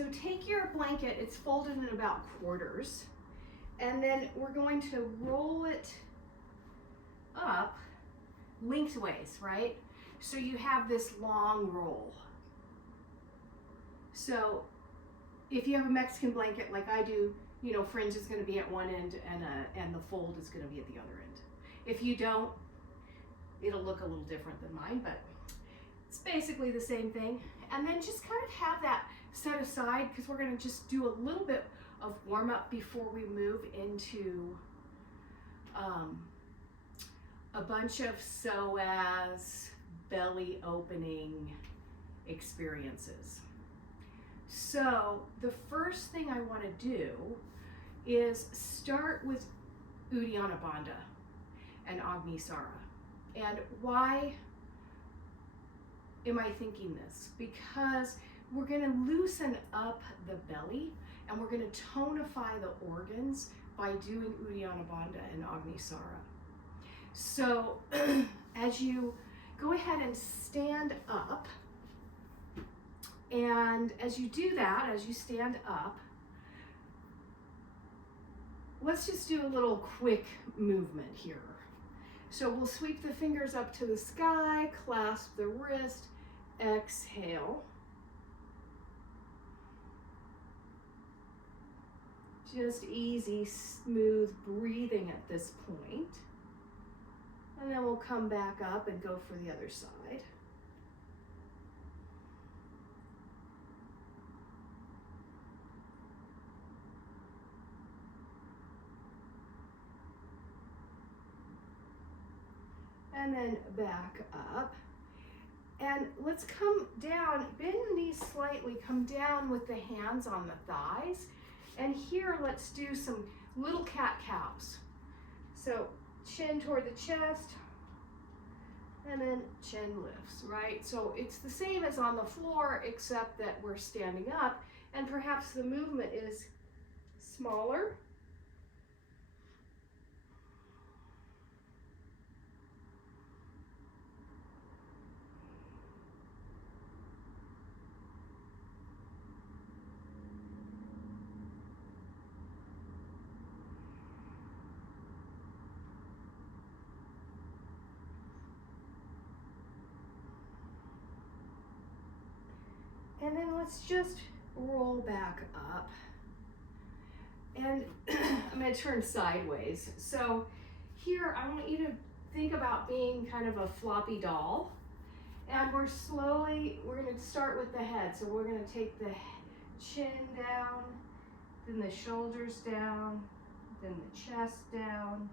So take your blanket, it's folded in about quarters, and then we're going to roll it up lengthways, right? So you have this long roll. So if you have a Mexican blanket like I do, you know, fringe is going to be at one end and the fold is going to be at the other end. If you don't, it'll look a little different than mine, but it's basically the same thing. And then just kind of have that set aside because we're going to just do a little bit of warm up before we move into a bunch of psoas belly opening experiences. So the first thing I want to do is start with Uddiyana Bandha and Agnisara. And why am I thinking this? Because we're going to loosen up the belly and we're going to tonify the organs by doing Uddiyana Bandha and Agnisara. So as you go ahead and stand up, and as you do that, as you stand up, let's just do a little quick movement here. So we'll sweep the fingers up to the sky, clasp the wrist, exhale. Just easy, smooth breathing at this point. And then we'll come back up and go for the other side. And then back up. And let's come down, bend the knees slightly, come down with the hands on the thighs. And here, let's do some little cat-cows. So chin toward the chest, and then chin lifts, right? So it's the same as on the floor, except that we're standing up, and perhaps the movement is smaller. And then let's just roll back up. And I'm going to turn sideways. So here I want you to think about being kind of a floppy doll. And we're going to start with the head. So we're going to take the chin down, then the shoulders down, then the chest down,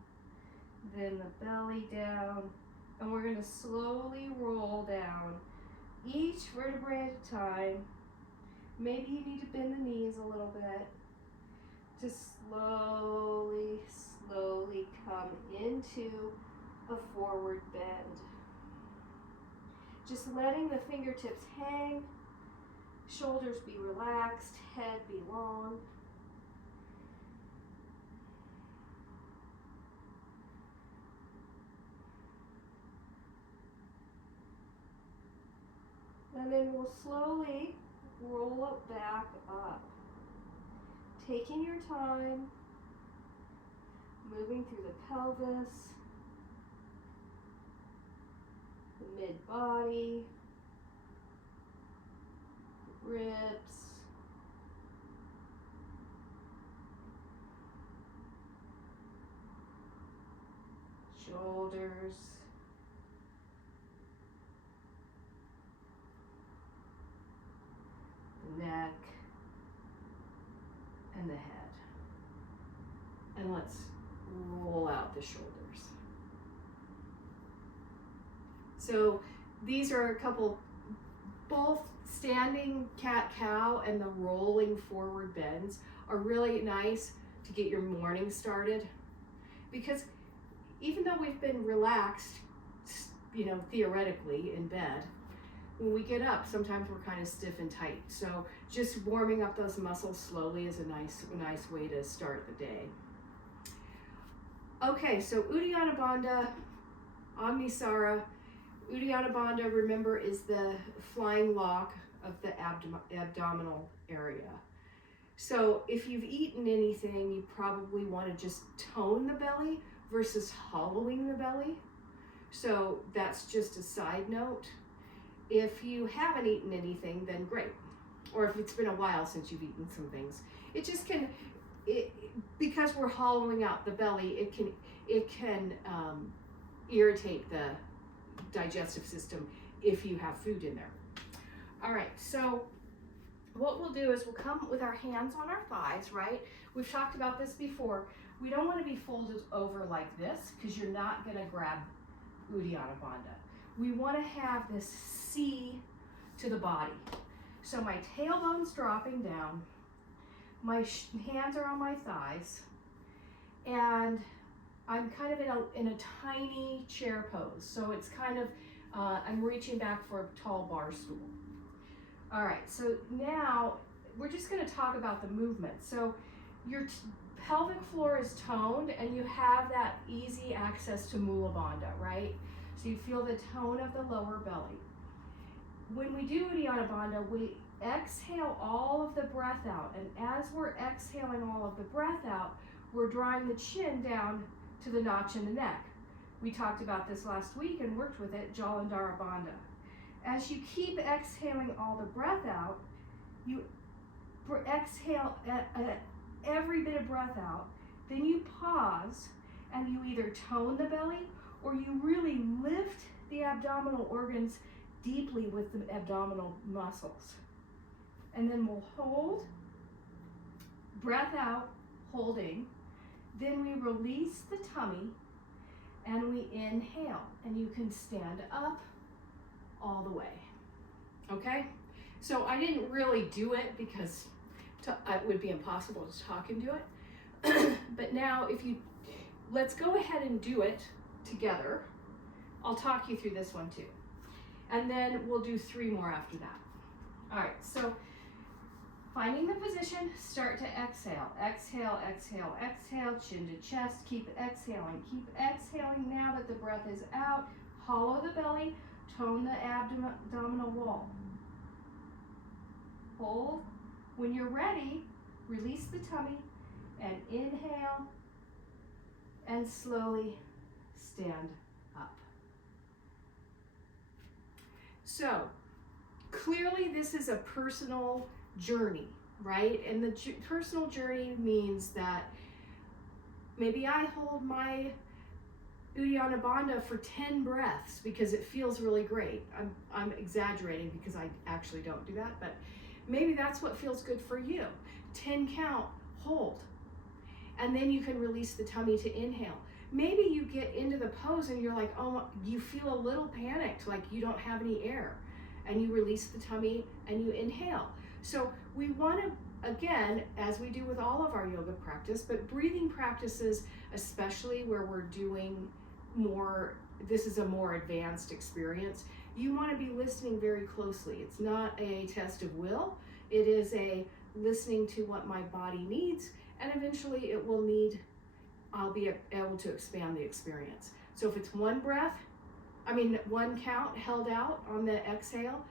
then the belly down. And we're going to slowly roll down each vertebrae at a time. Maybe you need to bend the knees a little bit. Just slowly, slowly come into a forward bend. Just letting the fingertips hang, shoulders be relaxed, head be long. And then we'll slowly roll it back up. Taking your time, moving through the pelvis, the mid-body, the ribs, shoulders, neck, and the head. And let's roll out the shoulders. So these are a couple, both standing cat-cow and the rolling forward bends are really nice to get your morning started. Because even though we've been relaxed, you know, theoretically in bed, when we get up, sometimes we're kind of stiff and tight. So just warming up those muscles slowly is a nice way to start the day. Okay, so Uddiyana Bandha, Agnisara. Uddiyana Bandha, remember, is the flying lock of the abdominal area. So if you've eaten anything, you probably want to just tone the belly versus hollowing the belly. So that's just a side note. If you haven't eaten anything, then great. Or if it's been a while since you've eaten some things. It just can, because we're hollowing out the belly, it can irritate the digestive system if you have food in there. All right, so what we'll do is we'll come with our hands on our thighs, right? We've talked about this before. We don't want to be folded over like this because you're not going to grab Uddiyana Bandha. We want to have this C to the body. So my tailbone's dropping down, my hands are on my thighs, and I'm kind of in a tiny chair pose. So it's kind of, I'm reaching back for a tall bar stool. All right, so now we're just going to talk about the movement. So your pelvic floor is toned and you have that easy access to Mula Bandha, right? So you feel the tone of the lower belly. When we do Uddiyana Bandha, we exhale all of the breath out. And as we're exhaling all of the breath out, we're drawing the chin down to the notch in the neck. We talked about this last week and worked with it, Jalandhara Bandha. As you keep exhaling all the breath out, you exhale every bit of breath out, then you pause and you either tone the belly or you really lift the abdominal organs deeply with the abdominal muscles. And then we'll hold, breath out, holding, then we release the tummy and we inhale, and you can stand up all the way, okay? So I didn't really do it because it would be impossible to talk and do it. But now let's go ahead and do it together. I'll talk you through this one too. And then we'll do 3 more after that. All right, so finding the position, start to exhale. Exhale, exhale, exhale, chin to chest, keep exhaling. Keep exhaling now that the breath is out. Hollow the belly, tone the abdominal wall. Hold. When you're ready, release the tummy and inhale and slowly stand up. So clearly this is a personal journey, right? And the personal journey means that maybe I hold my Uddiyana Bandha for 10 breaths because it feels really great. I'm exaggerating because I actually don't do that, but maybe that's what feels good for you. 10 count, hold. And then you can release the tummy to inhale. Maybe you get into the pose and you're like, oh, you feel a little panicked, like you don't have any air. And you release the tummy and you inhale. So we want to, again, as we do with all of our yoga practice, but breathing practices, especially where we're doing more, this is a more advanced experience, you want to be listening very closely. It's not a test of will. It is a listening to what my body needs, and eventually it will need, I'll be able to expand the experience. So if it's one count held out on the exhale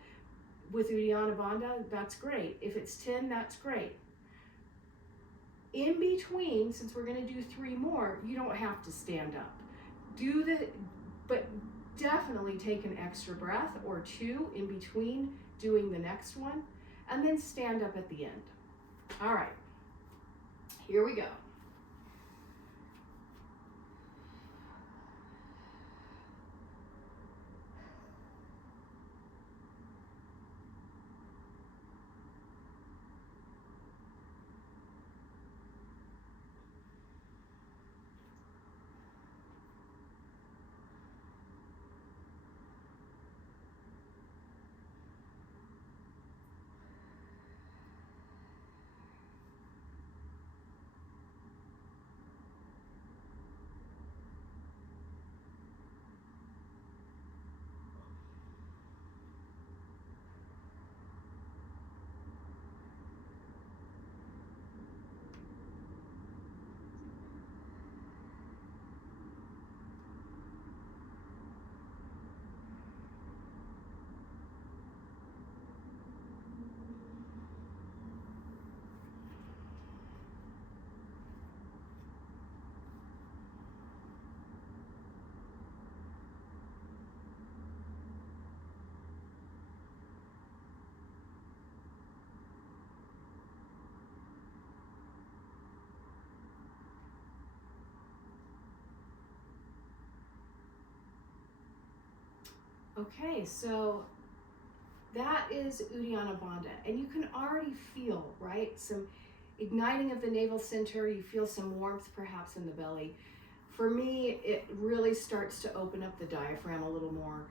with Uddiyana Bandha, that's great. If it's 10, that's great. In between, since we're going to do 3 more, you don't have to stand up. But definitely take an extra breath or 2 in between doing the next one, and then stand up at the end. All right, here we go. Okay, so that is Uddiyana Bandha, and you can already feel, right, some igniting of the navel center. You feel some warmth perhaps in the belly. For me, it really starts to open up the diaphragm a little more.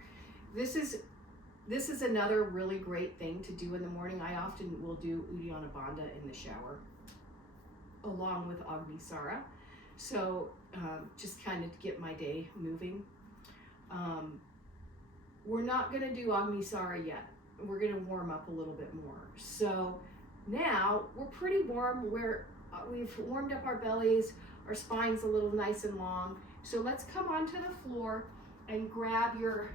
This is another really great thing to do in the morning. I often will do Uddiyana Bandha in the shower along with Agnisara. So just kind of get my day moving. We're not going to do Agnisara yet. We're going to warm up a little bit more. So now we're pretty warm. We've warmed up our bellies. Our spine's a little nice and long. So let's come onto the floor and grab your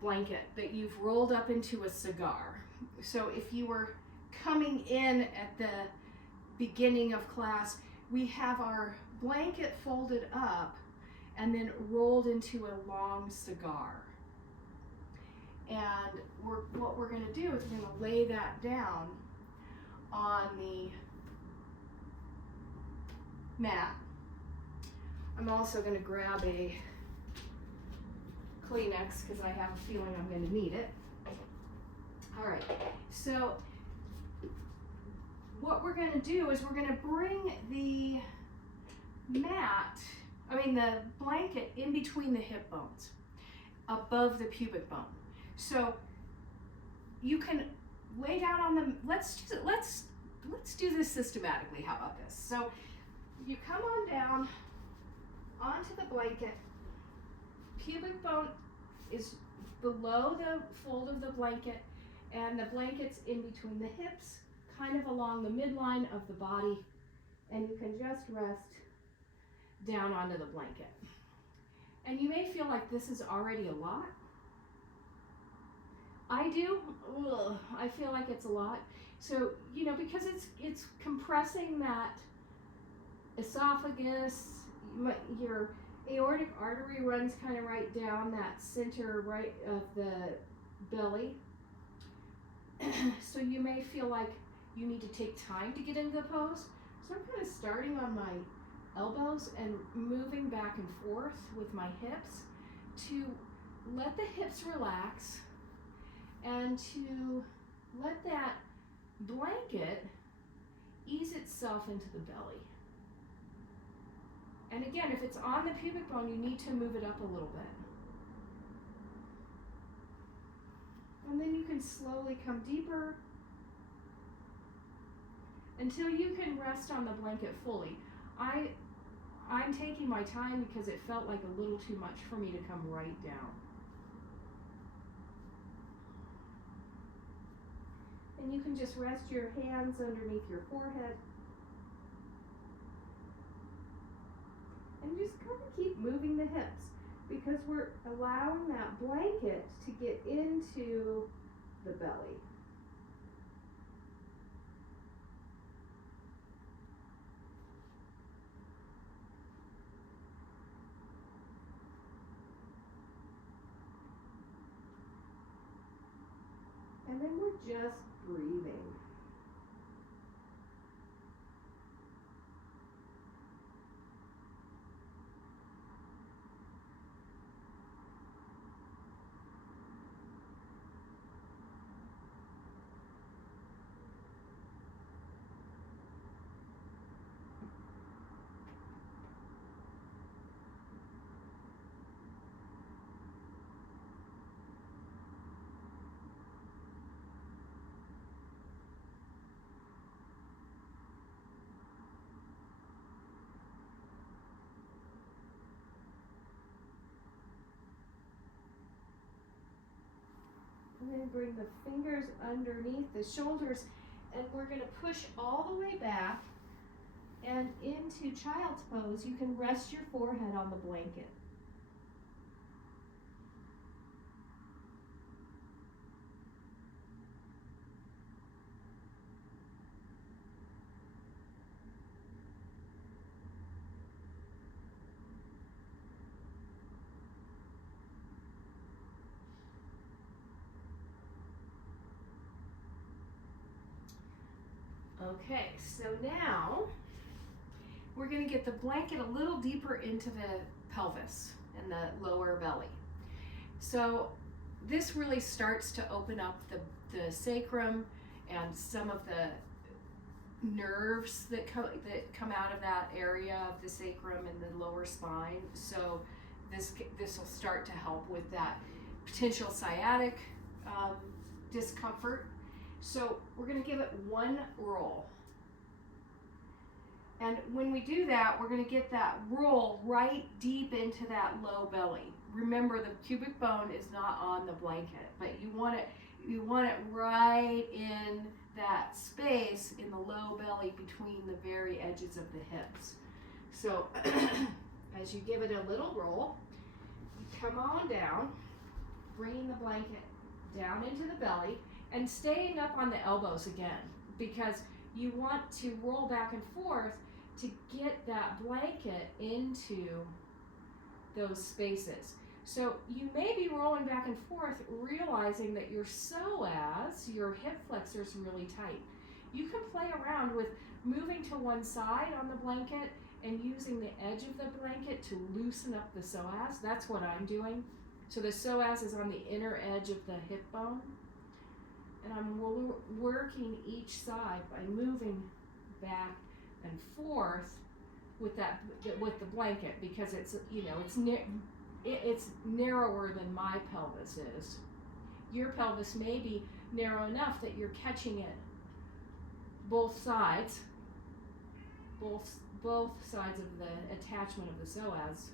blanket that you've rolled up into a cigar. So if you were coming in at the beginning of class, we have our blanket folded up and then rolled into a long cigar. And what we're going to do is we're going to lay that down on the mat. I'm also going to grab a Kleenex because I have a feeling I'm going to need it. All right, so what we're going to do is we're going to bring the the blanket in between the hip bones, above the pubic bone. So you can lay down on the, let's do this systematically. How about this? So you come on down onto the blanket. Pubic bone is below the fold of the blanket, and the blanket's in between the hips, kind of along the midline of the body, and you can just rest down onto the blanket. And you may feel like this is already a lot. I do. I feel like it's a lot. So, because it's compressing that esophagus, your aortic artery runs kind of right down that center right of the belly. So you may feel like you need to take time to get into the pose. So I'm kind of starting on my elbows and moving back and forth with my hips to let the hips relax and to let that blanket ease itself into the belly. And again, if it's on the pubic bone, you need to move it up a little bit. And then you can slowly come deeper until you can rest on the blanket fully. I'm taking my time because it felt like a little too much for me to come right down. And you can just rest your hands underneath your forehead. And just kind of keep moving the hips because we're allowing that blanket to get into the belly. And then we're just breathing. And then bring the fingers underneath the shoulders, and we're going to push all the way back and into child's pose. You can rest your forehead on the blanket. Okay, so now we're going to get the blanket a little deeper into the pelvis and the lower belly. So this really starts to open up the sacrum and some of the nerves that come out of that area of the sacrum and the lower spine. So this will start to help with that potential sciatic discomfort. So we're going to give it one roll. And when we do that, we're going to get that roll right deep into that low belly. Remember, the pubic bone is not on the blanket, but you want it right in that space in the low belly between the very edges of the hips. So as you give it a little roll, you come on down, bringing the blanket down into the belly and staying up on the elbows again, because you want to roll back and forth to get that blanket into those spaces. So you may be rolling back and forth, realizing that your psoas, your hip flexor, is really tight. You can play around with moving to one side on the blanket and using the edge of the blanket to loosen up the psoas. That's what I'm doing. So the psoas is on the inner edge of the hip bone. And I'm working each side by moving back and forth with the blanket, because it's it's narrower than my pelvis is. Your pelvis may be narrow enough that you're catching it both sides of the attachment of the psoas,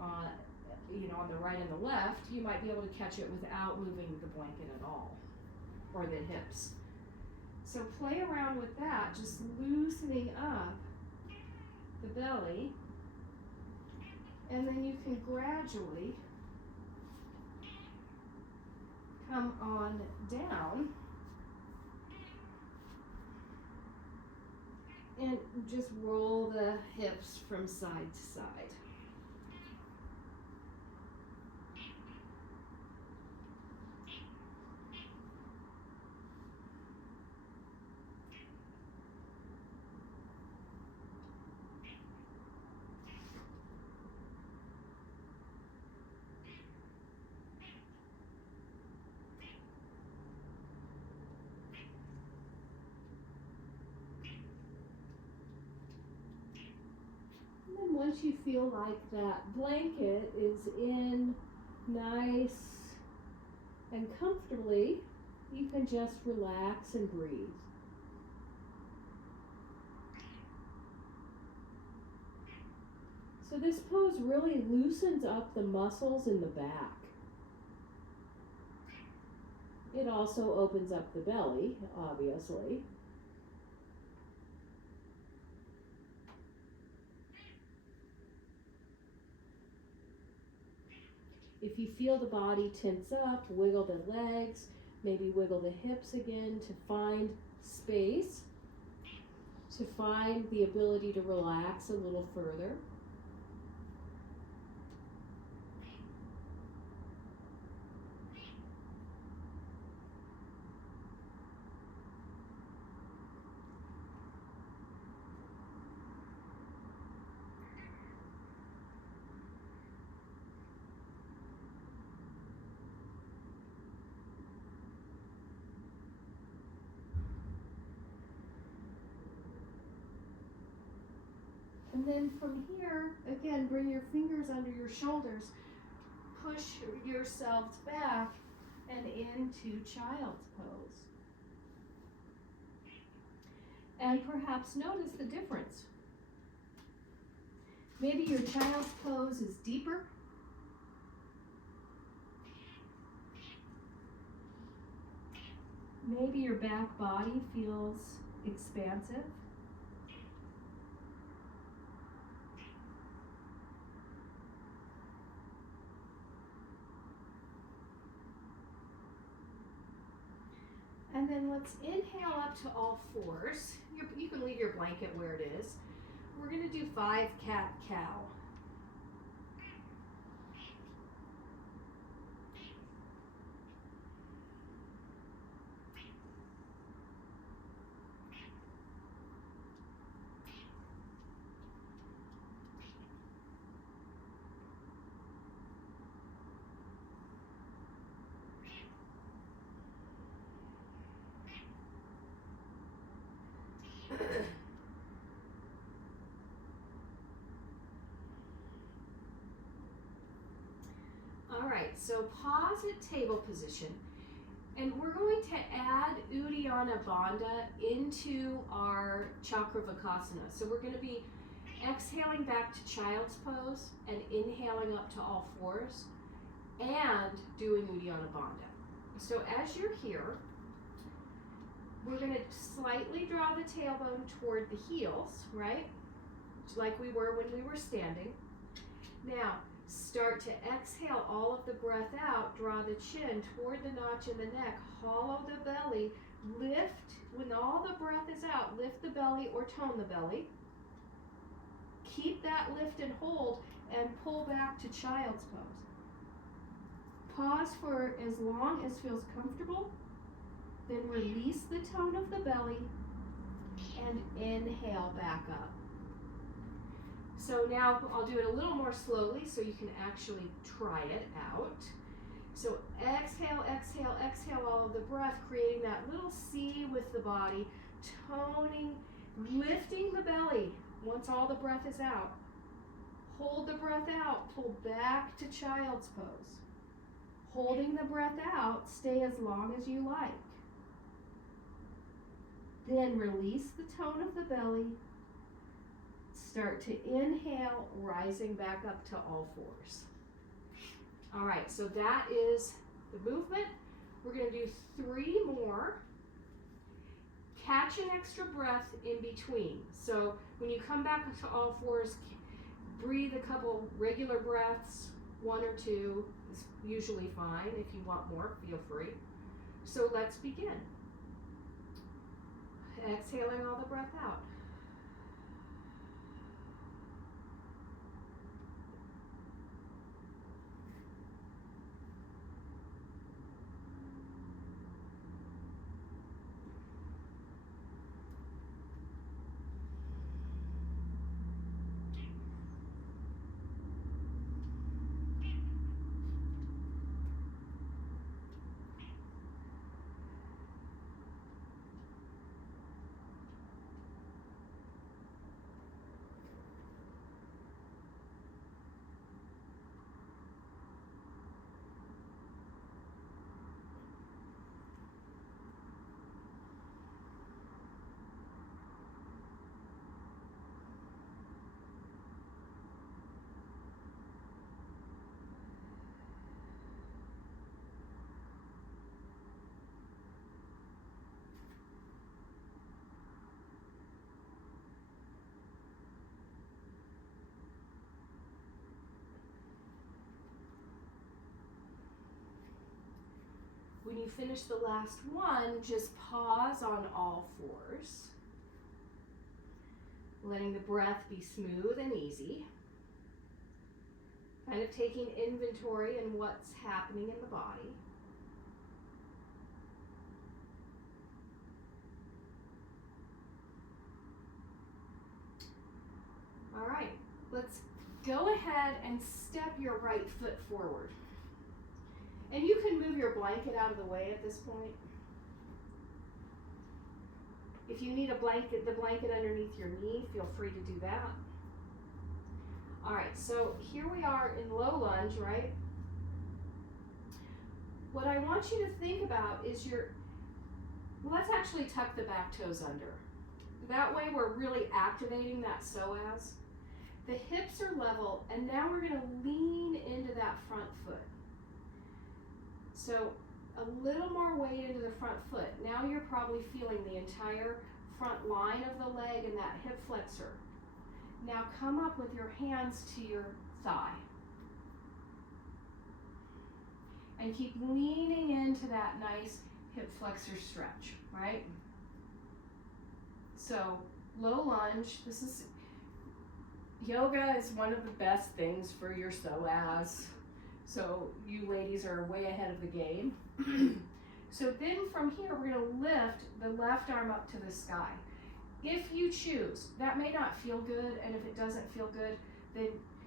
on the right and the left. You might be able to catch it without moving the blanket at all, or the hips. So play around with that, just loosening up the belly, and then you can gradually come on down and just roll the hips from side to side. And once you feel like that blanket is in nice and comfortably, you can just relax and breathe. So this pose really loosens up the muscles in the back. It also opens up the belly, obviously. If you feel the body tense up, wiggle the legs, maybe wiggle the hips again to find space, to find the ability to relax a little further. And then from here, again, bring your fingers under your shoulders, push yourselves back and into child's pose. And perhaps notice the difference. Maybe your child's pose is deeper. Maybe your back body feels expansive. And then let's inhale up to all fours. You can leave your blanket where it is. We're going to do 5 cat-cow. so pause at table position. And we're going to add Uddiyana Bandha into our Chakravakasana. So we're going to be exhaling back to child's pose and inhaling up to all fours and doing Uddiyana Bandha. So as you're here, we're going to slightly draw the tailbone toward the heels, right? Like we were when we were standing. Now, start to exhale all of the breath out, draw the chin toward the notch in the neck, hollow the belly, lift, when all the breath is out, lift the belly or tone the belly. Keep that lift and hold and pull back to child's pose. Pause for as long as feels comfortable, then release the tone of the belly and inhale back up. So now I'll do it a little more slowly so you can actually try it out. So exhale, exhale, exhale all of the breath, creating that little C with the body, toning, lifting the belly once all the breath is out. Hold the breath out, pull back to child's pose. Holding the breath out, stay as long as you like. Then release the tone of the belly. Start to inhale, rising back up to all fours. All right, so that is the movement. We're going to do 3 more. Catch an extra breath in between. So when you come back to all fours, breathe a couple regular breaths, 1 or 2 is usually fine. If you want more, feel free. So let's begin. Exhaling all the breath out. When you finish the last one, just pause on all fours, letting the breath be smooth and easy, kind of taking inventory in what's happening in the body. All right, let's go ahead and step your right foot forward. And you can move your blanket out of the way at this point. If you need the blanket underneath your knee, feel free to do that. All right, so here we are in low lunge, right? What I want you to think about is let's actually tuck the back toes under. That way we're really activating that psoas. The hips are level, and now we're gonna lean into that front foot. So a little more weight into the front foot. Now you're probably feeling the entire front line of the leg and that hip flexor. Now come up with your hands to your thigh. And keep leaning into that nice hip flexor stretch, right? So low lunge, yoga is one of the best things for your psoas. So you ladies are way ahead of the game. So then from here, we're gonna lift the left arm up to the sky. If you choose, that may not feel good, and if it doesn't feel good, then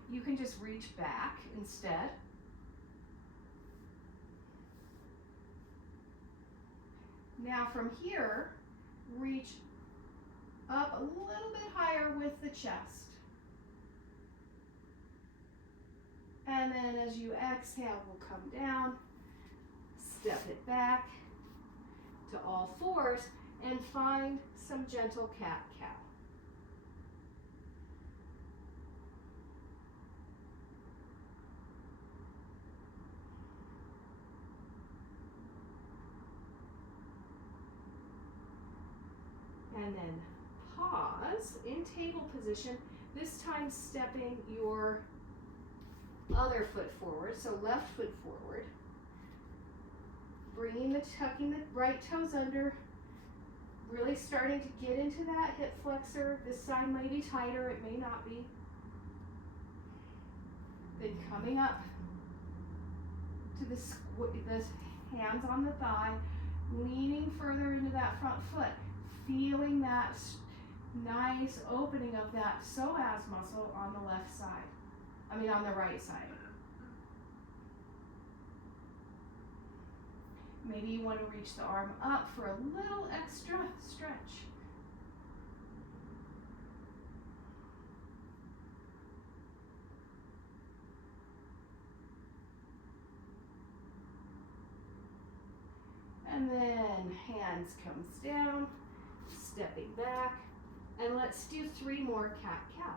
you can just reach back instead. Now from here, reach up a little bit higher with the chest. And then as you exhale, we'll come down, step it back to all fours, and find some gentle cat-cow. And then pause in table position, this time stepping your other foot forward, so left foot forward. Tucking the right toes under, really starting to get into that hip flexor. This side may be tighter, it may not be. Then coming up to the hands on the thigh, leaning further into that front foot, feeling that nice opening of that psoas muscle on the left side. On the right side. Maybe you want to reach the arm up for a little extra stretch. And then hands comes down, stepping back, and let's do 3 more cat-cow.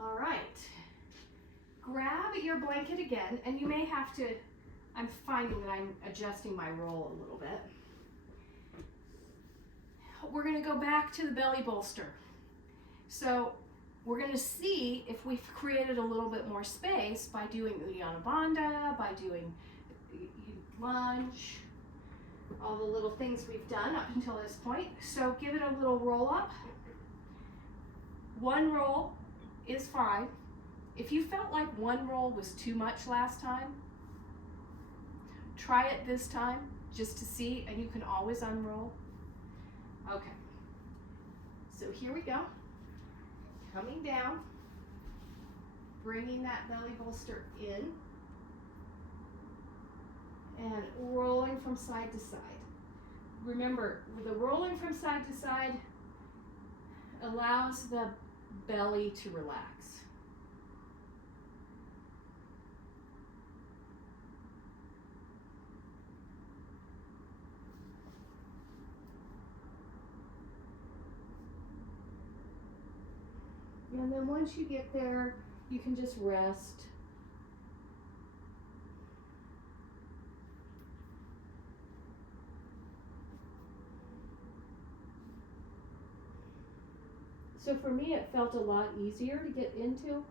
All right, grab your blanket again, and you may have to, I'm finding that I'm adjusting my roll a little bit. We're gonna go back to the belly bolster. So we're gonna see if we've created a little bit more space by doing Uddiyana Bandha, by doing lunge, all the little things we've done up until this point. So give it a little roll up. 1 roll is fine. If you felt like 1 roll was too much last time, try it this time just to see, and you can always unroll. Okay, so here we go. Coming down, bringing that belly bolster in, and rolling from side to side. Remember, the rolling from side to side allows the belly to relax. And then once you get there, you can just rest. So for me, it felt a lot easier to get into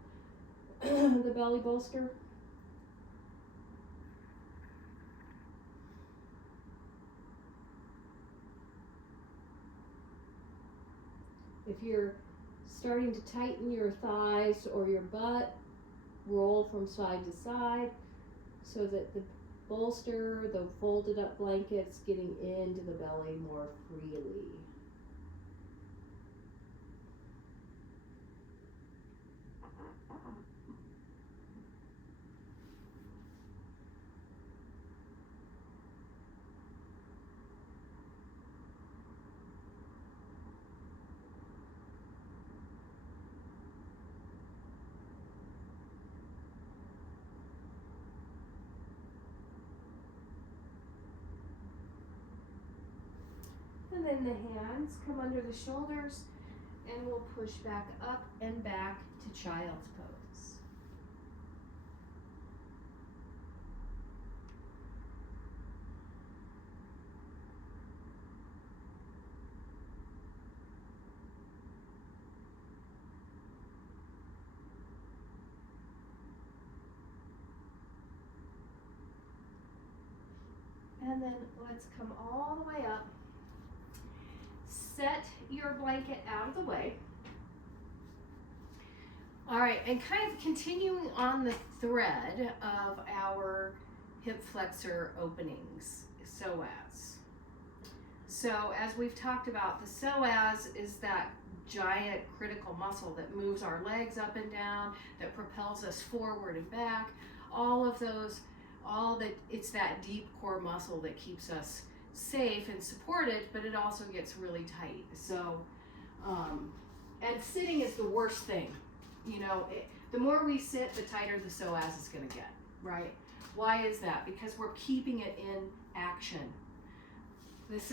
the belly bolster. If you're starting to tighten your thighs or your butt, roll from side to side so that the bolster, the folded up blanket's getting into the belly more freely. And then the hands come under the shoulders, and we'll push back up and back to child's pose. And then let's come all the way up. Set your blanket out of the way. All right, and kind of continuing on the thread of our hip flexor openings, psoas. So as we've talked about, the psoas is that giant critical muscle that moves our legs up and down, that propels us forward and back. All of those, it's that deep core muscle that keeps us safe and supported, but it also gets really tight. So, and sitting is the worst thing. You know, the more we sit, the tighter the psoas is going to get, right? Why is that? Because we're keeping it in action. This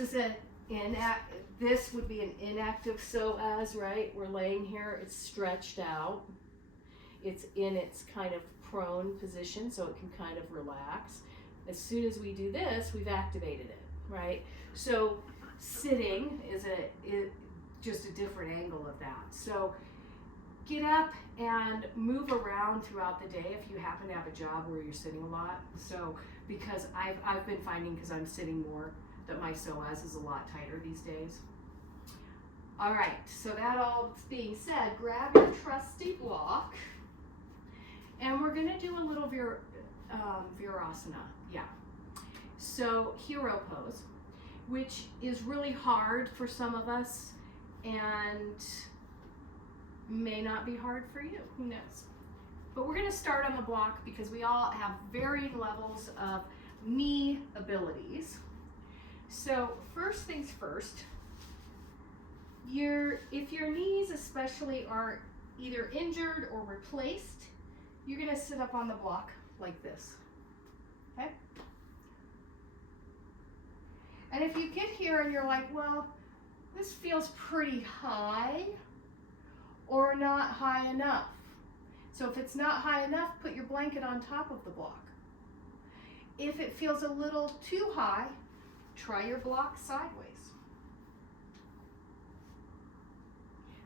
would be an inactive psoas, right? We're laying here, it's stretched out. It's in its kind of prone position, so it can kind of relax. As soon as we do this, we've activated it, right? So sitting is just a different angle of that. So get up and move around throughout the day if you happen to have a job where you're sitting a lot. So because I've been finding, because I'm sitting more, that my psoas is a lot tighter these days. All right, so that all being said, grab your trusty block, and we're gonna do a little virasana, yeah. So hero pose, which is really hard for some of us and may not be hard for you, who knows. But we're gonna start on the block because we all have varying levels of knee abilities. So first things first, if your knees especially are either injured or replaced, you're gonna sit up on the block like this, okay? And if you get here and you're like, well, this feels pretty high or not high enough. So if it's not high enough, put your blanket on top of the block. If it feels a little too high, try your block sideways.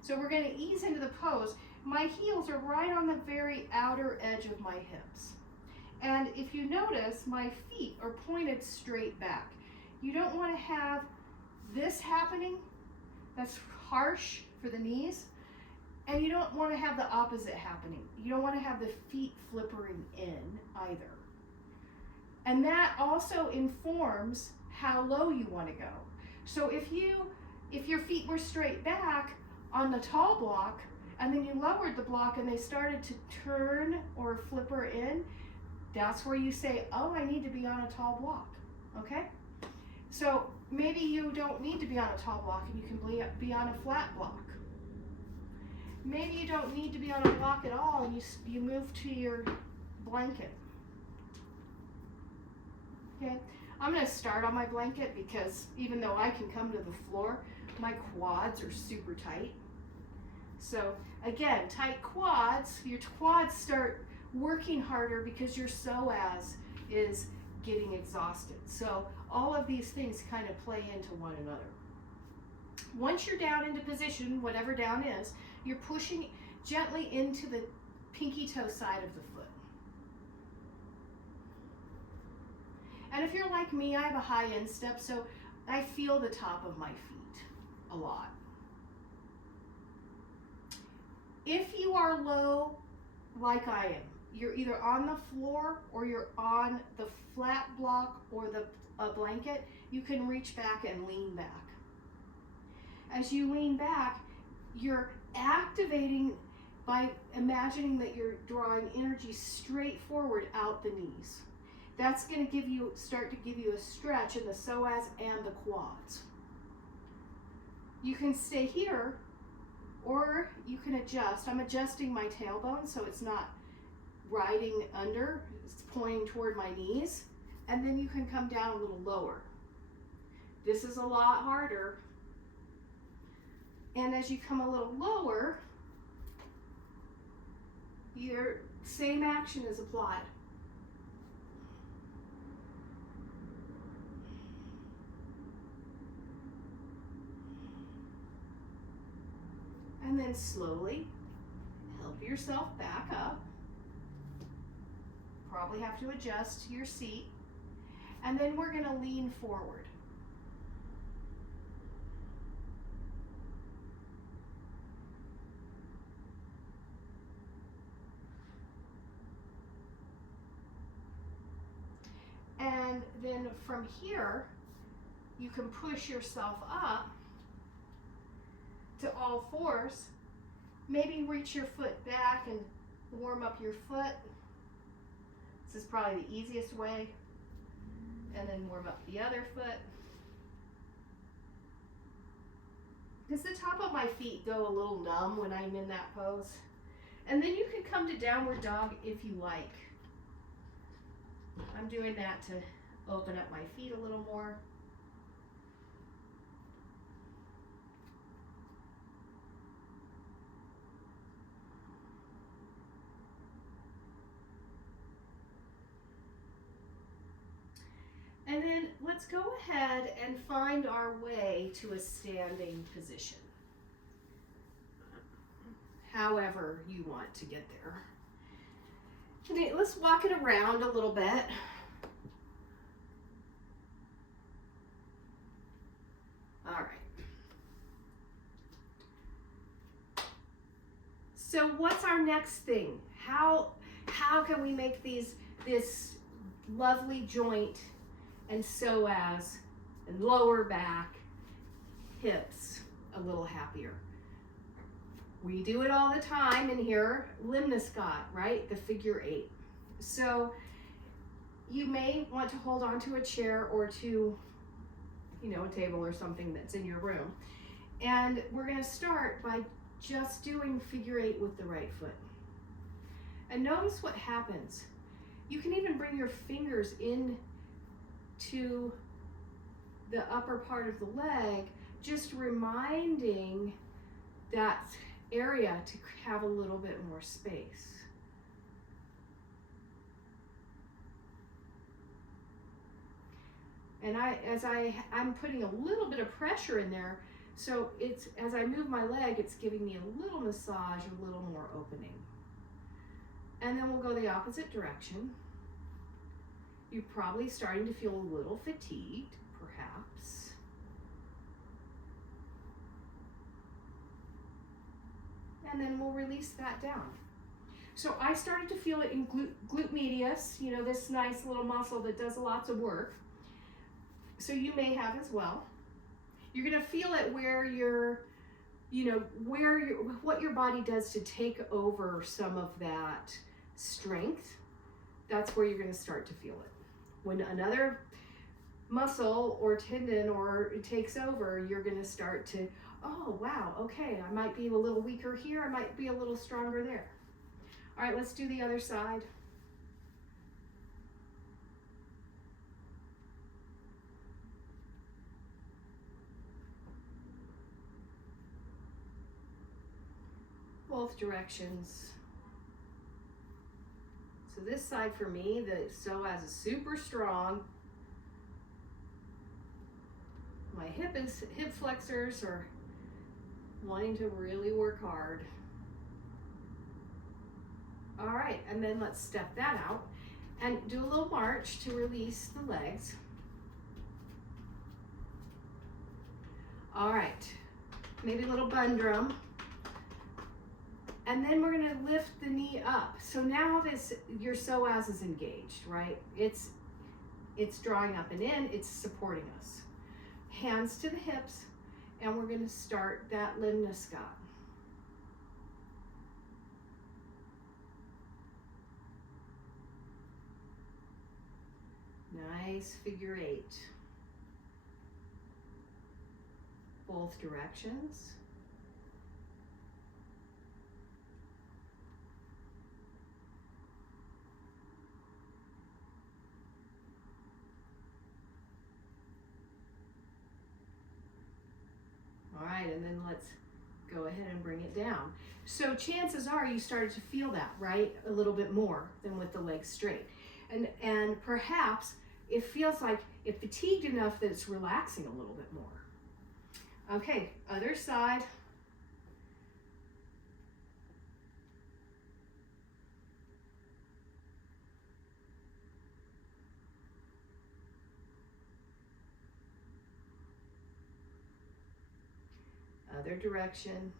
So we're going to ease into the pose. My heels are right on the very outer edge of my hips. And if you notice, my feet are pointed straight back. You don't want to have this happening. That's harsh for the knees. And you don't want to have the opposite happening. You don't want to have the feet flippering in either. And that also informs how low you want to go. So if your feet were straight back on the tall block, and then you lowered the block and they started to turn or flipper in, that's where you say, oh, I need to be on a tall block, okay? So maybe you don't need to be on a tall block and you can be on a flat block. Maybe you don't need to be on a block at all and you move to your blanket. Okay, I'm going to start on my blanket because even though I can come to the floor, my quads are super tight. So again, tight quads, your quads start working harder because your psoas is getting exhausted. So all of these things kind of play into one another. Once you're down into position, whatever down is, you're pushing gently into the pinky toe side of the foot. And if you're like me, I have a high instep, so I feel the top of my feet a lot. If you are low, like I am, you're either on the floor or you're on the flat block or a blanket, you can reach back and lean back. As you lean back, you're activating by imagining that you're drawing energy straight forward out the knees. That's going to start to give you a stretch in the psoas and the quads. You can stay here or you can adjust. I'm adjusting my tailbone so it's not riding under, it's pointing toward my knees. And then you can come down a little lower. This is a lot harder. And as you come a little lower, your same action is applied. And then slowly help yourself back up. Probably have to adjust your seat. And then we're going to lean forward. And then from here, you can push yourself up to all fours. Maybe reach your foot back and warm up your foot. This is probably the easiest way. And then warm up the other foot. Does the top of my feet go a little numb when I'm in that pose? And then you can come to downward dog if you like. I'm doing that to open up my feet a little more. And then let's go ahead and find our way to a standing position. However you want to get there. Okay, let's walk it around a little bit. All right. So what's our next thing? How can we make this lovely joint and psoas and lower back, hips a little happier? We do it all the time in here, limnoscot, right? The figure 8. So you may want to hold on to a chair or to, a table or something that's in your room. And we're gonna start by just doing figure 8 with the right foot. And notice what happens. You can even bring your fingers in to the upper part of the leg, just reminding that area to have a little bit more space. And I'm putting a little bit of pressure in there, so it's, as I move my leg, it's giving me a little massage, a little more opening. And then we'll go the opposite direction. You're probably starting to feel a little fatigued, perhaps. And then we'll release that down. So I started to feel it in glute medius, this nice little muscle that does lots of work. So you may have as well. You're gonna feel it where what your body does to take over some of that strength. That's where you're gonna start to feel it. When another muscle or tendon it takes over, you're gonna start to, oh wow, okay, I might be a little weaker here, I might be a little stronger there. All right, let's do the other side. Both directions. So this side for me, the psoas is super strong. My hip flexors are wanting to really work hard. All right, and then let's step that out and do a little march to release the legs. All right, maybe a little bun drum. And then we're gonna lift the knee up. So now your psoas is engaged, right? It's drawing up and in, it's supporting us. Hands to the hips, and we're gonna start that limnoscot. Nice figure 8. Both directions. All right, and then let's go ahead and bring it down. So chances are you started to feel that, right? A little bit more than with the legs straight. And perhaps it feels like it fatigued enough that it's relaxing a little bit more. Okay, other side. Other direction.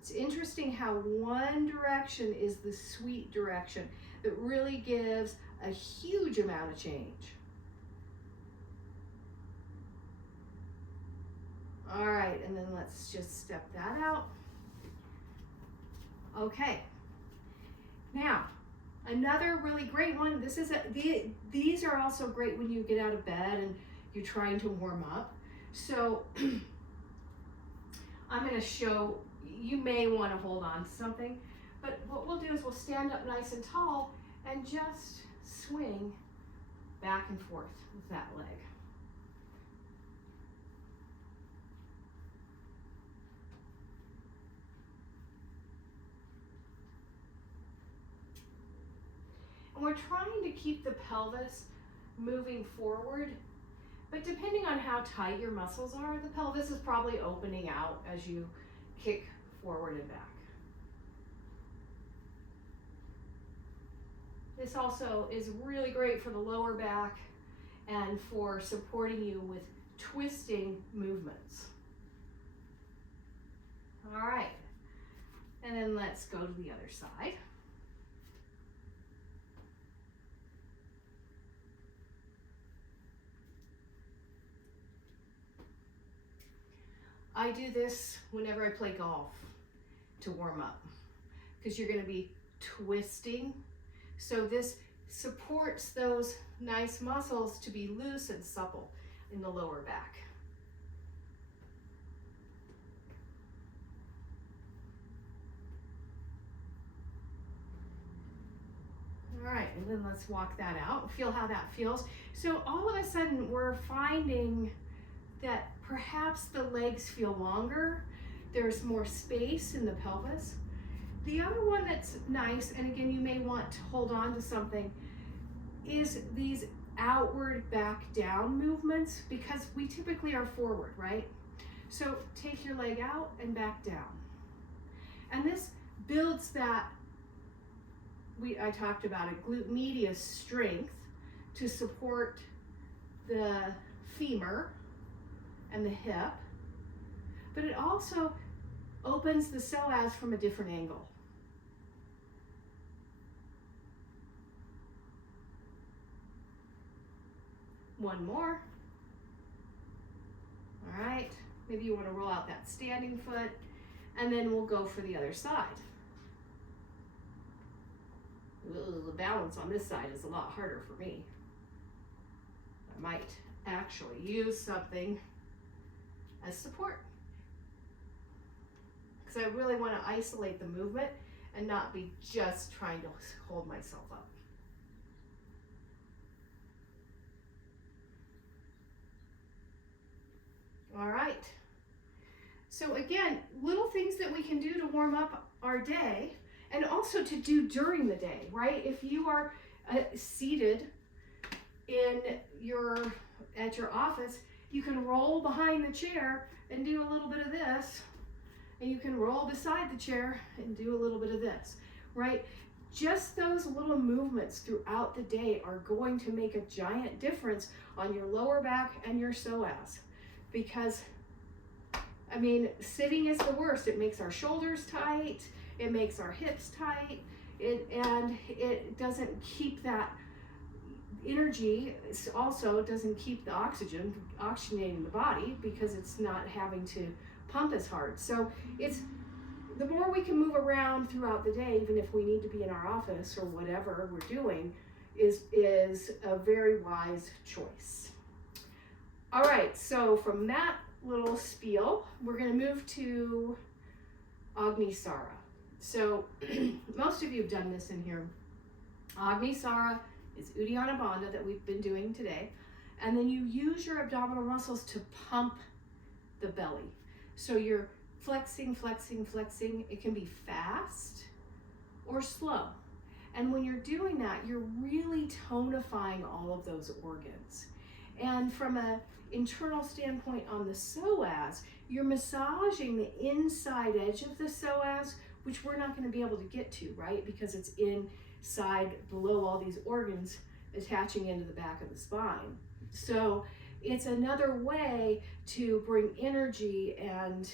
It's interesting how one direction is the sweet direction that really gives a huge amount of change. All right, and then let's just step that out. Okay. Now, another really great one. These are also great when you get out of bed and you're trying to warm up. So I'm going to show, you may want to hold on to something, but what we'll do is we'll stand up nice and tall and just swing back and forth with that leg. And we're trying to keep the pelvis moving forward, but depending on how tight your muscles are, the pelvis is probably opening out as you kick forward and back. This also is really great for the lower back and for supporting you with twisting movements. All right, and then let's go to the other side. I do this whenever I play golf to warm up because you're going to be twisting. So this supports those nice muscles to be loose and supple in the lower back. All right, and then let's walk that out. Feel how that feels. So all of a sudden we're finding that perhaps the legs feel longer. There's more space in the pelvis. The other one that's nice, and again, you may want to hold on to something, is these outward back down movements, because we typically are forward, right? So take your leg out and back down. And this builds that, I talked about it, glute medius strength to support the femur and the hip, but it also opens the psoas from a different angle. One more. All right, maybe you want to roll out that standing foot, and then we'll go for the other side. Ooh, the balance on this side is a lot harder for me. I might actually use something as support, because I really want to isolate the movement and not be just trying to hold myself up. All right. So again, little things that we can do to warm up our day, and also to do during the day, right? If you are seated at your office, you can roll behind the chair and do a little bit of this, and you can roll beside the chair and do a little bit of this, right? Just those little movements throughout the day are going to make a giant difference on your lower back and your psoas, because I mean, sitting is the worst. It makes our shoulders tight, it makes our hips tight, and it doesn't keep that energy. It also doesn't keep the oxygenating the body, because it's not having to pump as hard. So it's the more we can move around throughout the day, even if we need to be in our office or whatever we're doing, is a very wise choice. All right, so from that little spiel, we're going to move to Agnisara. So most of you have done this in here. Agnisara is Uddiyana Bandha that we've been doing today. And then you use your abdominal muscles to pump the belly. So you're flexing, flexing, flexing. It can be fast or slow. And when you're doing that, you're really tonifying all of those organs. And from an internal standpoint on the psoas, you're massaging the inside edge of the psoas, which we're not going to be able to get to, right? Because it's inside below all these organs attaching into the back of the spine. So it's another way to bring energy and,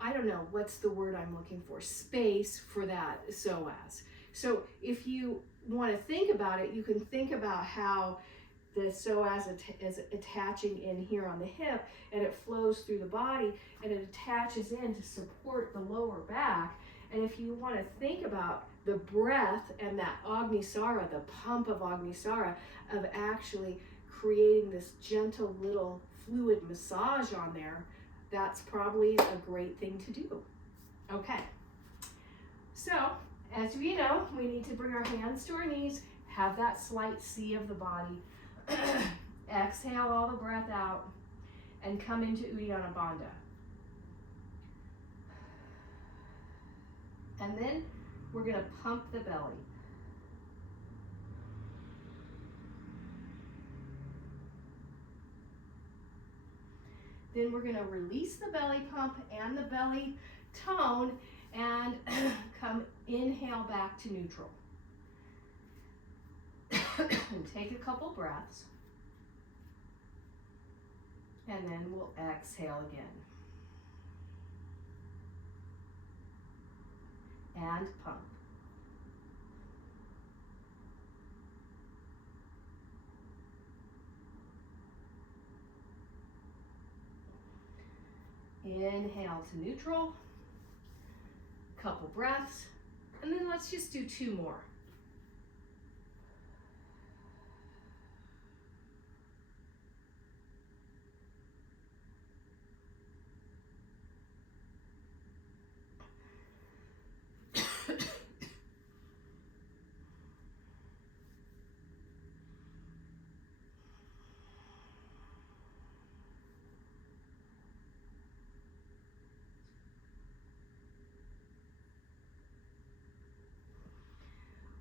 I don't know, what's the word I'm looking for? Space for that psoas. So if you want to think about it, you can think about how the psoas is attaching in here on the hip, and it flows through the body, and it attaches in to support the lower back. And if you want to think about the breath and that Agnisara, the pump of Agnisara, of actually creating this gentle little fluid massage on there, that's probably a great thing to do. Okay, so as we know, we need to bring our hands to our knees, have that slight C of the body, exhale all the breath out, and come into Uddiyana Bandha. And then we're going to pump the belly. Then we're going to release the belly pump and the belly tone and come inhale back to neutral. And take a couple breaths. And then we'll exhale again. And pump. Inhale to neutral, couple breaths, and then let's just do 2 more.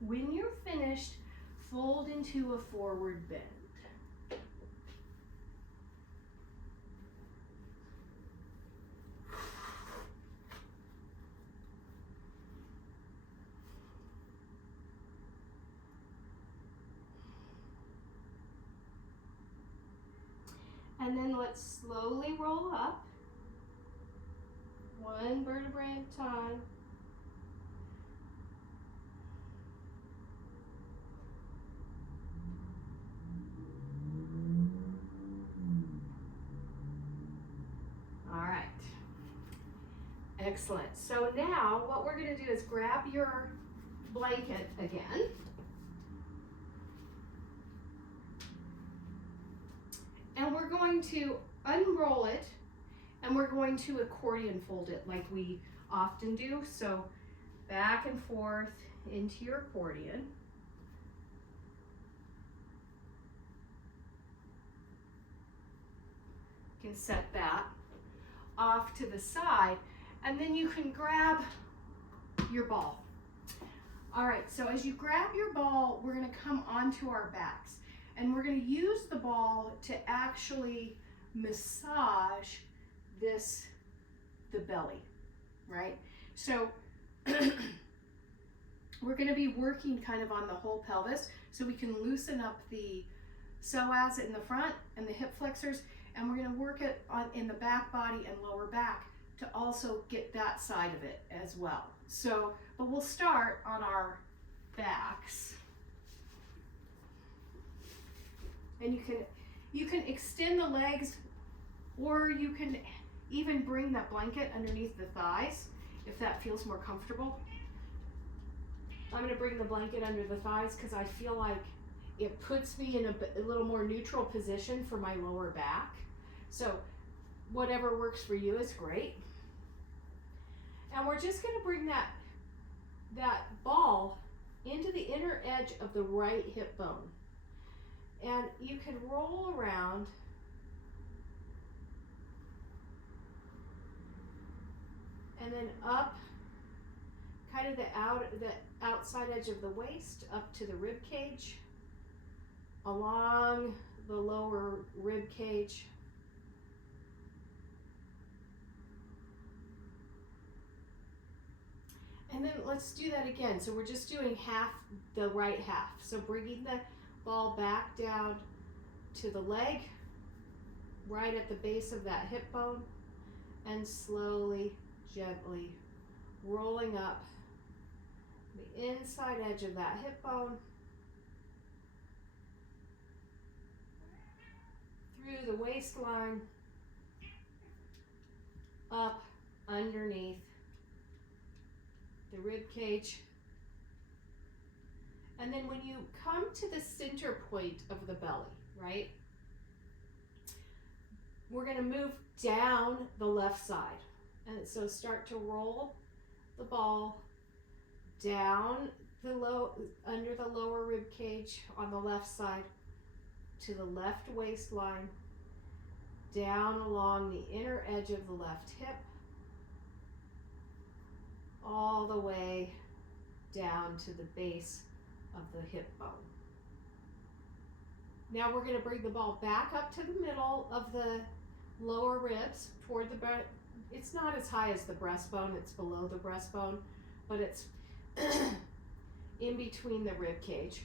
When you're finished, fold into a forward bend. And then let's slowly roll up, 1 vertebrae at a time. Excellent. So now what we're going to do is grab your blanket again. And we're going to unroll it, and we're going to accordion fold it like we often do. So back and forth into your accordion. You can set that off to the side, and then you can grab your ball. All right, so as you grab your ball, we're going to come onto our backs, and we're going to use the ball to actually massage the belly, right? So we're going to be working kind of on the whole pelvis, so we can loosen up the psoas in the front and the hip flexors, and we're going to work it on in the back body and lower back to also get that side of it as well. So, but we'll start on our backs. And you can extend the legs, or you can even bring that blanket underneath the thighs if that feels more comfortable. I'm going to bring the blanket under the thighs because I feel like it puts me in a little more neutral position for my lower back. So whatever works for you is great. And we're just going to bring that ball into the inner edge of the right hip bone. And you can roll around and then up kind of the outside edge of the waist up to the rib cage, along the lower rib cage. And then let's do that again. So we're just doing half, the right half. So bringing the ball back down to the leg, right at the base of that hip bone, and slowly, gently rolling up the inside edge of that hip bone through the waistline, up underneath the rib cage. And then when you come to the center point of the belly, right, we're going to move down the left side. And so start to roll the ball down the under the lower rib cage on the left side to the left waistline, down along the inner edge of the left hip, all the way down to the base of the hip bone. Now we're going to bring the ball back up to the middle of the lower ribs toward the breast. It's not as high as the breastbone, it's below the breastbone, but it's in between the rib cage.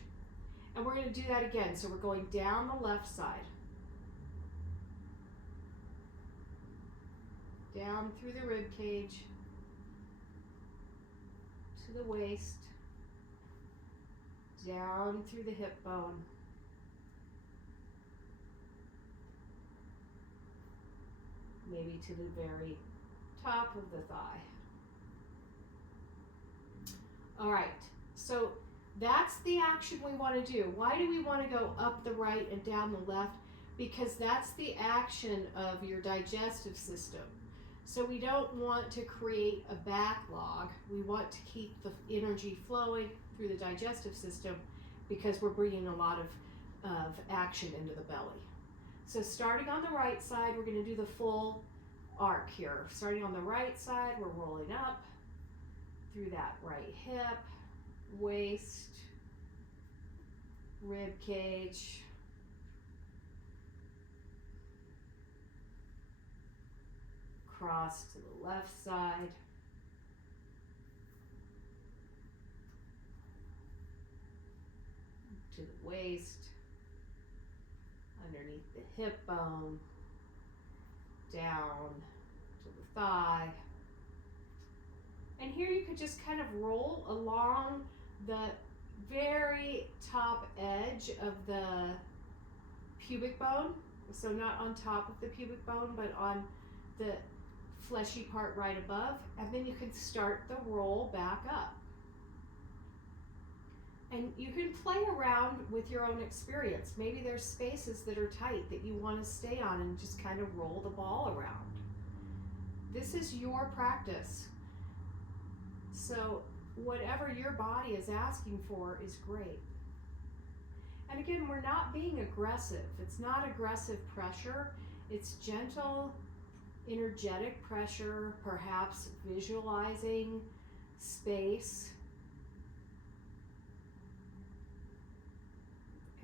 And we're going to do that again. So we're going down the left side, down through the rib cage to the waist, down through the hip bone, maybe to the very top of the thigh. All right, so that's the action we want to do. Why do we want to go up the right and down the left? Because that's the action of your digestive system. So we don't want to create a backlog. We want to keep the energy flowing through the digestive system because we're bringing a lot of action into the belly. So starting on the right side, we're going to do the full arc here. Starting on the right side, we're rolling up through that right hip, waist, rib cage, cross to the left side, to the waist, underneath the hip bone, down to the thigh. And here you could just kind of roll along the very top edge of the pubic bone. So not on top of the pubic bone, but on the fleshy part right above. And then you can start the roll back up. And you can play around with your own experience. Maybe there's spaces that are tight that you want to stay on and just kind of roll the ball around. This is your practice. So whatever your body is asking for is great. And again, we're not being aggressive. It's not aggressive pressure. It's gentle, energetic pressure, perhaps visualizing space.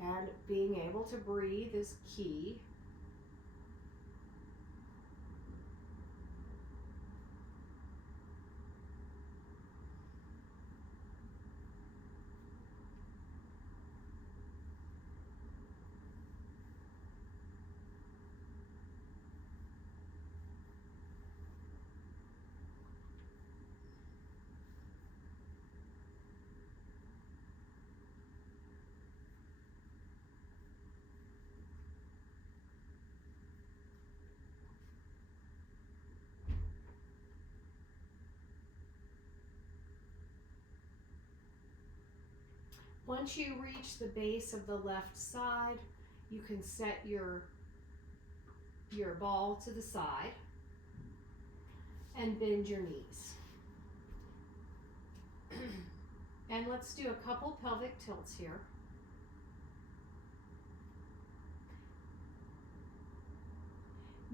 And being able to breathe is key. Once you reach the base of the left side, you can set your ball to the side and bend your knees. And let's do a couple pelvic tilts here.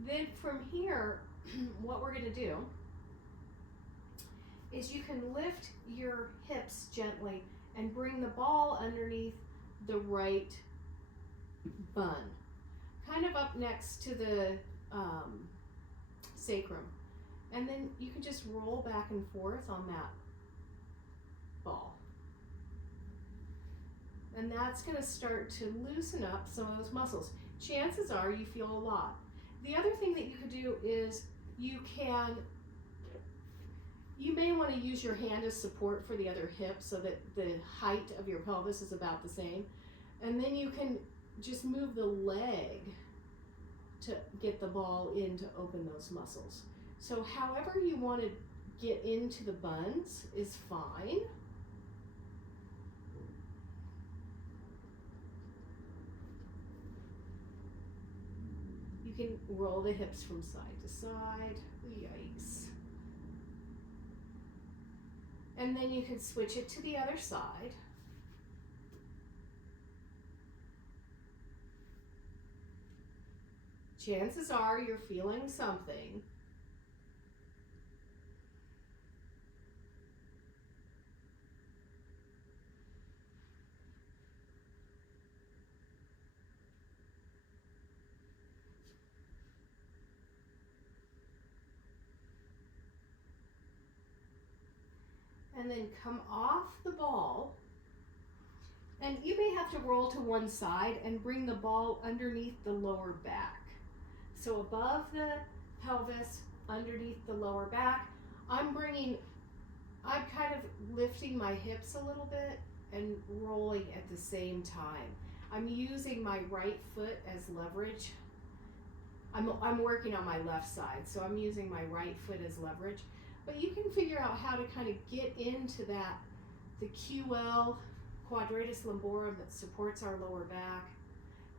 Then from here, what we're going to do is you can lift your hips gently and bring the ball underneath the right bun, kind of up next to the sacrum. And then you can just roll back and forth on that ball. And that's going to start to loosen up some of those muscles. Chances are you feel a lot. The other thing that you could do is you may want to use your hand as support for the other hip so that the height of your pelvis is about the same. And then you can just move the leg to get the ball in to open those muscles. So however you want to get into the buns is fine. You can roll the hips from side to side. Yikes. And then you can switch it to the other side. Chances are you're feeling something. And then come off the ball. And you may have to roll to one side and bring the ball underneath the lower back. So above the pelvis, underneath the lower back, I'm kind of lifting my hips a little bit and rolling at the same time. I'm using my right foot as leverage. I'm working on my left side, so I'm using my right foot as leverage. But you can figure out how to kind of get into that, the QL, quadratus lumborum, that supports our lower back.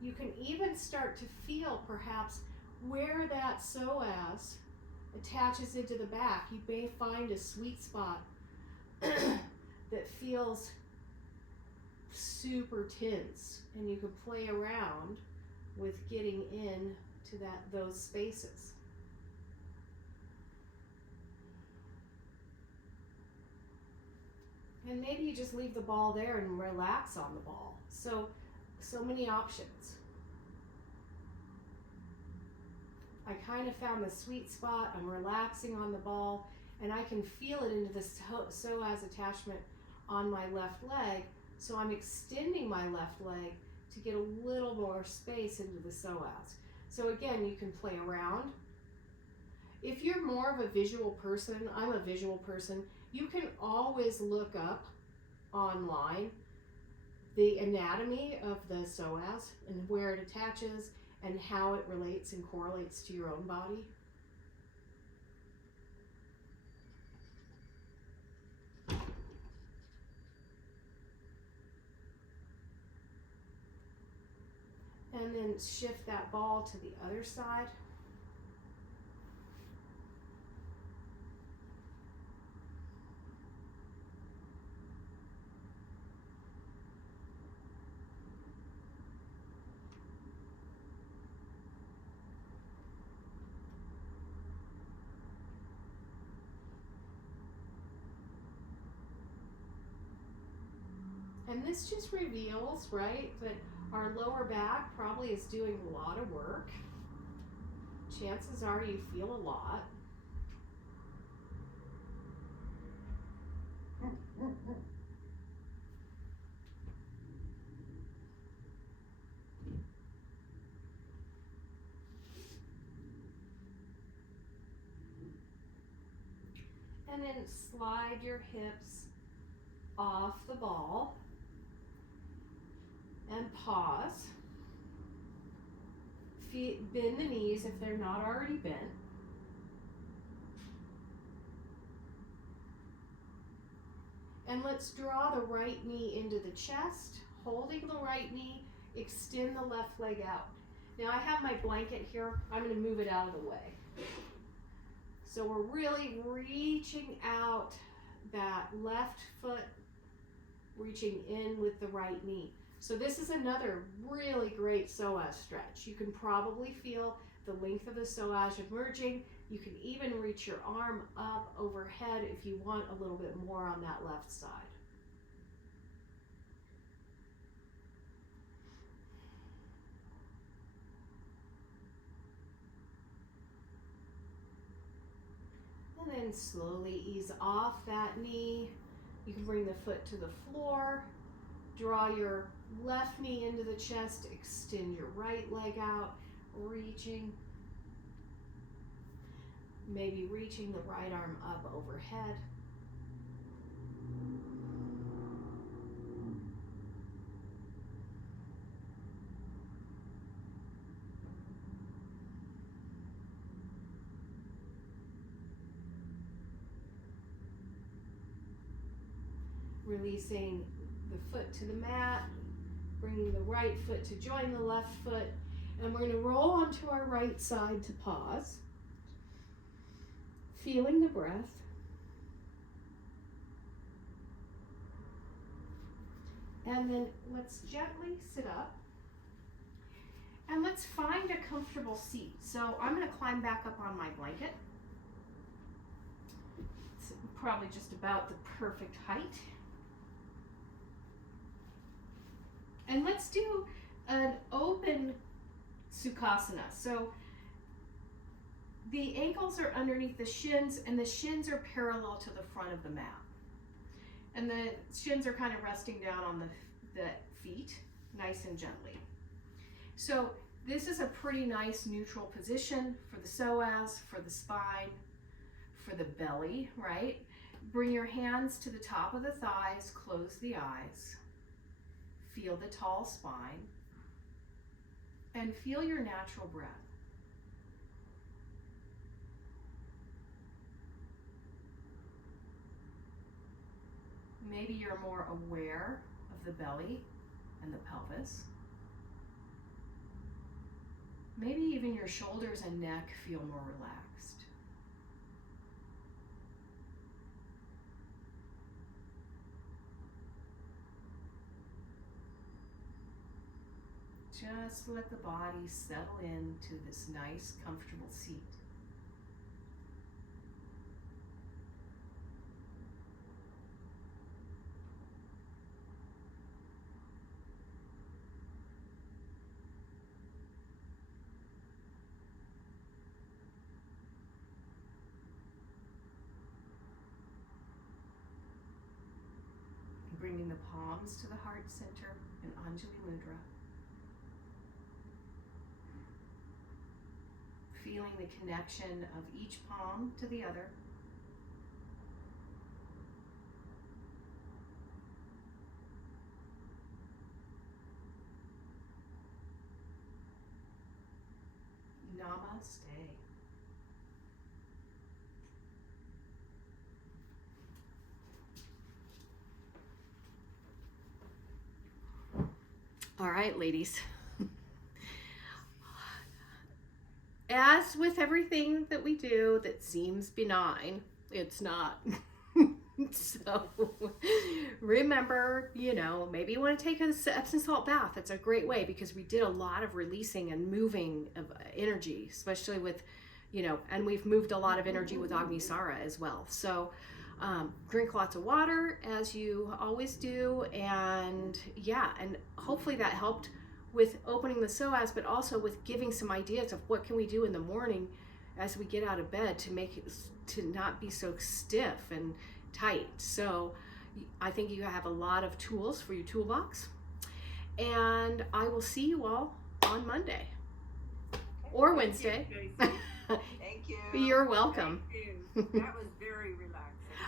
You can even start to feel perhaps where that psoas attaches into the back. You may find a sweet spot that feels super tense, and you can play around with getting in to those spaces. And maybe you just leave the ball there and relax on the ball. So many options. I kind of found the sweet spot. I'm relaxing on the ball, and I can feel it into the psoas attachment on my left leg. So I'm extending my left leg to get a little more space into the psoas. So again, you can play around. If you're more of a visual person, I'm a visual person, you can always look up online the anatomy of the psoas and where it attaches and how it relates and correlates to your own body. And then shift that ball to the other side. And this just reveals, right, that our lower back probably is doing a lot of work. Chances are you feel a lot. And then slide your hips off the ball and pause. Bend the knees if they're not already bent. And let's draw the right knee into the chest, holding the right knee, extend the left leg out. Now I have my blanket here. I'm going to move it out of the way. So we're really reaching out that left foot, reaching in with the right knee. So this is another really great psoas stretch. You can probably feel the length of the psoas emerging. You can even reach your arm up overhead if you want a little bit more on that left side. And then slowly ease off that knee. You can bring the foot to the floor. Draw your left knee into the chest. Extend your right leg out, reaching. Maybe reaching the right arm up overhead. Releasing the foot to the mat, bringing the right foot to join the left foot, and we're going to roll onto our right side to pause. Feeling the breath. And then let's gently sit up. And let's find a comfortable seat. So I'm going to climb back up on my blanket. It's probably just about the perfect height. And let's do an open Sukhasana. So the ankles are underneath the shins, and the shins are parallel to the front of the mat. And the shins are kind of resting down on the feet, nice and gently. So this is a pretty nice neutral position for the psoas, for the spine, for the belly, right? Bring your hands to the top of the thighs, close the eyes. Feel the tall spine. And feel your natural breath. Maybe you're more aware of the belly and the pelvis. Maybe even your shoulders and neck feel more relaxed. Just let the body settle into this nice, comfortable seat. Bringing the palms to the heart center in Anjali Mudra. Feeling the connection of each palm to the other. Namaste. All right, ladies. As with everything that we do that seems benign, it's not. So remember, maybe you want to take an Epsom salt bath. That's a great way, because we did a lot of releasing and moving of energy, especially with, and we've moved a lot of energy with Agnisara as well. So drink lots of water, as you always do, and hopefully that helped with opening the psoas, but also with giving some ideas of what can we do in the morning as we get out of bed to make it, to not be so stiff and tight. So I think you have a lot of tools for your toolbox, and I will see you all on Monday or Wednesday. Thank you. You're welcome. Thank you. That was very relaxing.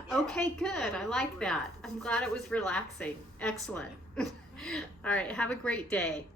Yeah. Okay, good. I like that. I'm glad it was relaxing. Excellent. All right. Have a great day.